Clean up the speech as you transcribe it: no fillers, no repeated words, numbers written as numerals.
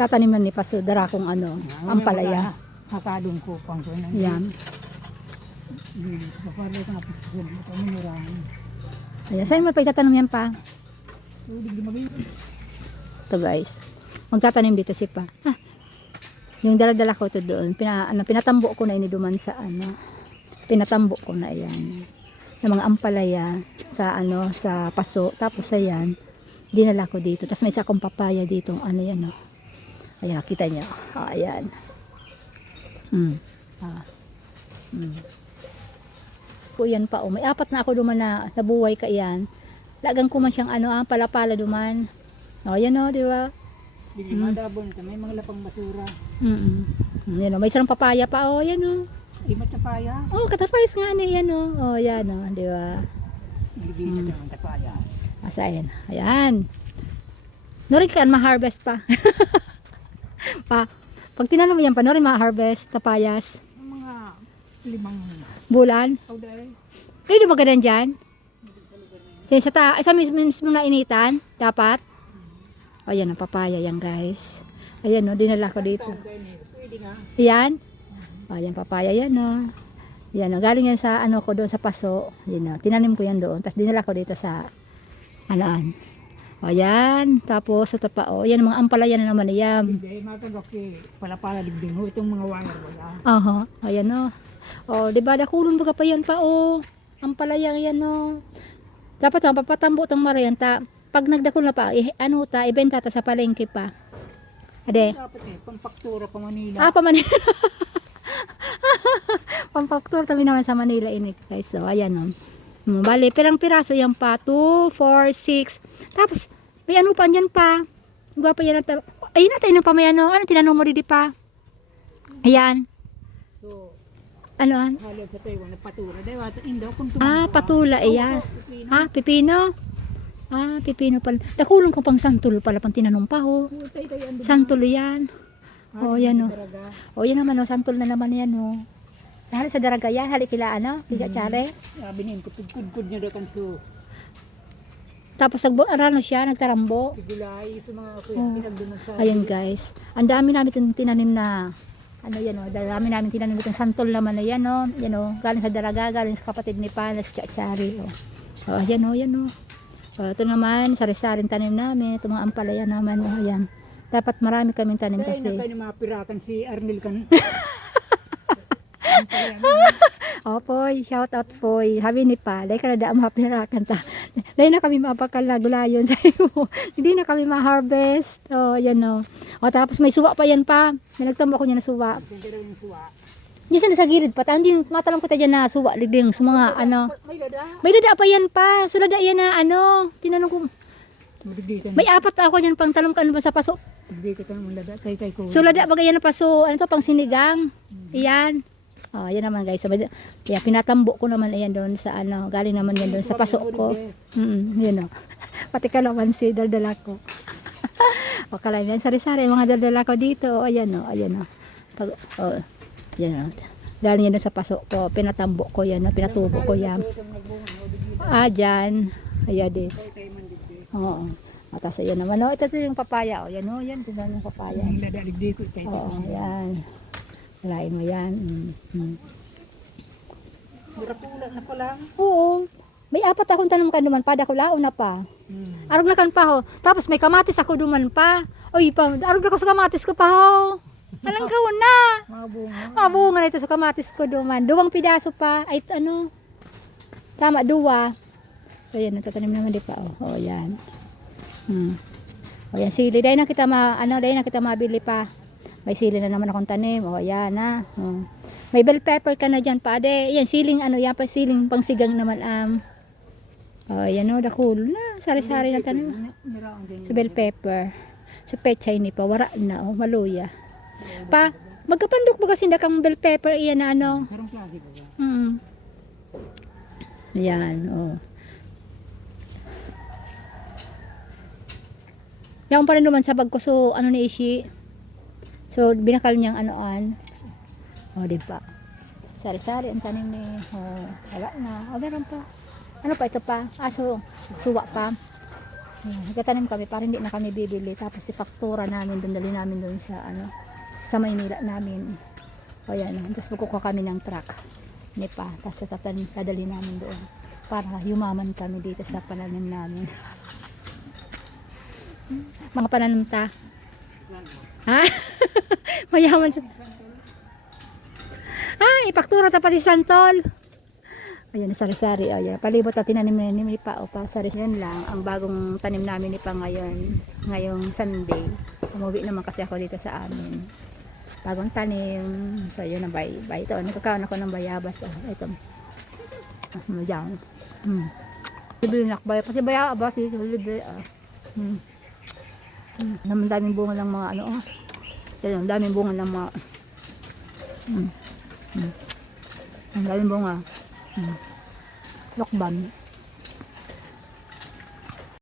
Tataniman ni Paso dara kung ano, ampalaya. Hakadong ko pang ko nang. Yan. Papalay ka pa sa ito minurahan. Ayan, saan mo pa itatanim yan pa? Udig di magay. Ito guys. Magtatanim dito si pa. Ah, yung dala-dala ko ito doon. Pinatambo ko na iniduman sa ano. Pinatambo ko na yan. Ng mga ampalaya sa ano, sa Paso. Tapos ayan, dinala ko dito. Tapos may isa akong papaya dito. Ano yan, oh. Ayan, kita nyo. Oh, ayan. Po yan pa, oh. May apat na ako duman na nabuhay ka yan. Lagang ko man siyang ano, pala-pala duman. O, yan o, di ba? Hindi madabon ito. May mga lapang basura. Yan o, may isang papaya pa, o, yan o. Imat na paya. Oh, katapayas nga ni, yan o. O, yan o, di ba? Hindi dito ng tapayas. Asayan, ayan. Norin ka, ma-harvest pa. Pag tinanong mo yan pa, norin ma-harvest, tapayas. Mga 5 Bulan. kauday. Pwede ba ganun dyan? Isa mismo na initan, dapat. O, yan ang papaya yan, guys. Ayan o, dinala ko dito. Pwede nga. Ayan. O, yan papaya yan o. Yan o, galing yan sa ano ko doon sa Paso. Yan o, tinanim ko yan doon. Tapos dinala ko dito sa anaan. O, yan. Tapos ito pa o. Yan mga ampalaya na naman yan. Hindi, matagok pala-pala digding ho. Itong mga wire wala. Aha. Ayan o. O, diba dakulon baga pa yan pa o. Ampalaya yan o. Dapat ang papatambo itong marayanta. Pag nagdakol na pa, ano ta, ibenta ta sa palengke pa. Ade. Dapat pampaktura pa Manila. Pa Manila. Pampaktura kami naman sa Manila ini guys. So, ayan o. Bale, pirang piraso yan pa. 2, 4, 6. Tapos, may ano pa dyan pa. Gwapo yan. Ayun natin yung pa may ano. Ano tinanong mo rin pa? Ayan. So, Ano an? halog sa Taiwan, patura. Dahil indo kung Patula. Ayan. Pipino. Pipino pala. Dakulong ko pang santol pala pang tinanong pa ho. Santol yan. O, yan o. O, yan naman o. Santol na naman yan o. Hali sa daraga yan. Hali kila ano. Kisa tsare. Sabi niya, kudkud niya doon kanso. Tapos ano siya. Nagtarambo. Gulay sa mga pinagduman sa... Ayan guys. Ang dami namin itong tinanim na ano yan o. Dami namin tinanim itong santol naman na yan o. Yan o. Galing sa daraga. Galing sa kapatid ni Palas. Tsari o. O, ayan o. Yan o. O, ito naman. Sari-saring tanim namin. Ito mga ampalaya naman o. Ayan. Dapat marami kaming tanim Dahil kasi. na kayo mapirakan si Arnel kan. Poy, shout out Poy. Sabi ni Pa, dahil ka na daan mapirakan ta. Dahil na kami mapakal na gulayon sa iyo. Hindi na kami ma-harvest. O, yan o. O, tapos may suwa pa yan pa. May nagtamo ako niya na suwa. Diyan sa gilid pa. Hindi matalam ko tayo dyan na suwa. Ligding sa mga ano. May dada pa yan pa. Sulada yan na ano. Tinanong ko. May apat ako yan pang talong ka ano ba sa Paso. Sulada bagay yan na Paso. Ano to pang sinigang. Iyan. Oh, yan naman guys. Kaya pinatambo ko naman ayan doon sa ano, galing naman yan doon sa Paso ko. Yun o. Pati kalamansi daldala ko. O kalay yan sari-sari mga daldala ko dito. Ayan o, ayan o. Yan o. Galing yan doon sa Paso ko. Pinatambo ko yan o, pinatubo ko yan. Dyan. Ayan din. Oo. Tapos ayan naman o. Ito yung papaya o. Yan o, yan. Tignan yung papaya. Oo, yan. Lain mo yan. Murapula na pa lang. Oo. May apat akong tanong ka duman pa. Dako lao na pa. Arog na kan pa ho. Tapos may kamatis ako duman pa. Oy pa. Arog na ko sa kamatis ko pa ho. Anong gawin na? Mabunga na ito sa kamatis ko duman. 2 pidaso pa. Ay ano. Tama 2. So yan. Nagtatanim naman di pa. O yan. O yan sili. Dahil na kita mabili pa. May sili na naman akong tanim. O, yan na. O. May bell pepper ka na dyan pa. Yan, siling ano yan pa. Siling pangsigang naman. O, yan o. Dakulo na. Sari-sari na tanim. So, bell pepper. So, pechay ni pa. Wara na. O, maluya. Pa, magkapandok ba kasi kang bell pepper. Iyan na ano. Yan. O. Yan pa rin naman sa bag ko. So, ano ni Ishi. So, binakal niyang anoan. O, diba? Sari-sari ang tanim ni. O, wala na. O, meron pa. Ano pa ito pa? So, suwa pa. Nagtatanim kami para hindi na kami bibili. Tapos ifaktura namin doon, dali namin doon sa sa Maynila namin. O yan, tapos magkukuha kami ng truck. Nipa, tapos dadali namin doon. Para yumaman kami dito sa pananim namin. Mga pananim ta. Ha? Mayaman sa... ipaktura ta pati santol. Ayan, sari-sari. Ayan, palibot at tinanim na ni pa o pa sari. Yan lang ang bagong tanim namin ni pa ngayon. Ngayong Sunday. Umuwi naman kasi ako dito sa amin. Bagong tanim. So, yun ang bay. Ito, nagkakaon ako ng bayabas. Ito. Diyan. Libre nakbay. Kasi bayabas, libre. Naman daming bunga ng mga ano. Yan, daming bunga ng mga ang daming bunga. Lokban.